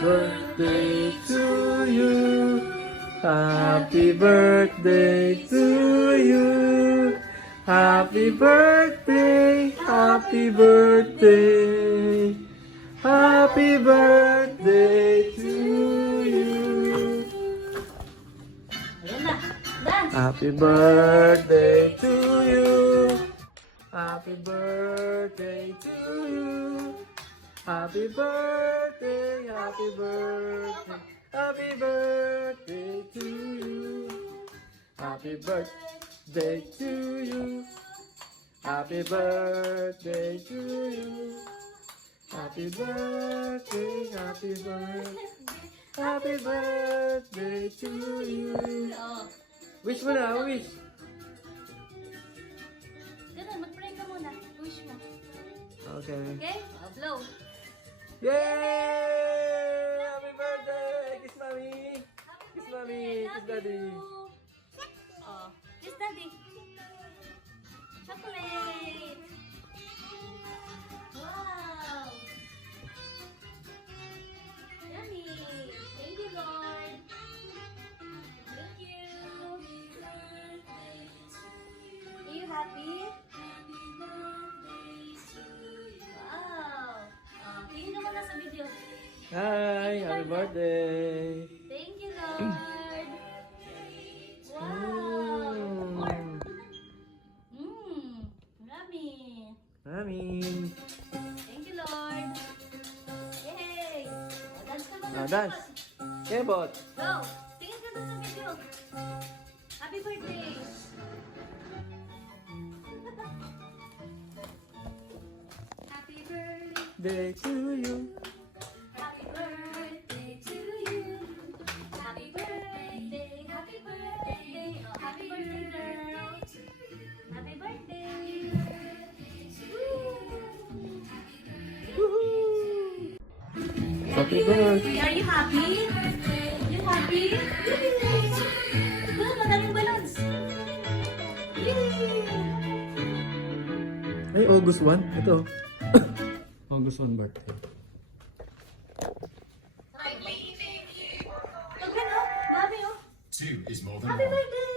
birthday to you. Happy birthday to you. Happy birthday, happy birthday. Happy birthday to you. Ayan na. Dance. Happy birthday to you. Happy birthday to you. Happy birthday, happy birthday, happy birthday to you. Happy birthday to you. Happy birthday to you. Happy birthday, happy birthday, happy birthday to you. Oh. Wish mo na, wish. Ganun, mag-pray ka muna. Wish mo. Okay. Okay? Oh, blow. Yay! Happy birthday! Kiss mommy! Kiss mommy! Kiss Love daddy! you. Oh, kiss daddy. Chocolate. Wow. Yummy. Thank you, Lord. Thank you. Are you happy? Wow. Tingin ka muna sa video. Hi! Happy birthday! Thank you, Lord. Wow. Marami. Mami! Thank you, Lord. Yay! O, dance ka muna. Dance! Kebot! Go! Tingin ka dun sa video. Happy birthday! Happy birthday! Day to you! Happy birthday to you! Happy birthday! Happy birthday! Oh, happy birthday, girl! Happy birthday! Woohoo! Happy birthday! Are you happy? You happy? Good, madaming balloons. Yay! Ay, August 1? Ito. August 1 birthday. Look at oh, dami oh. Two is more than Happy one. birthday!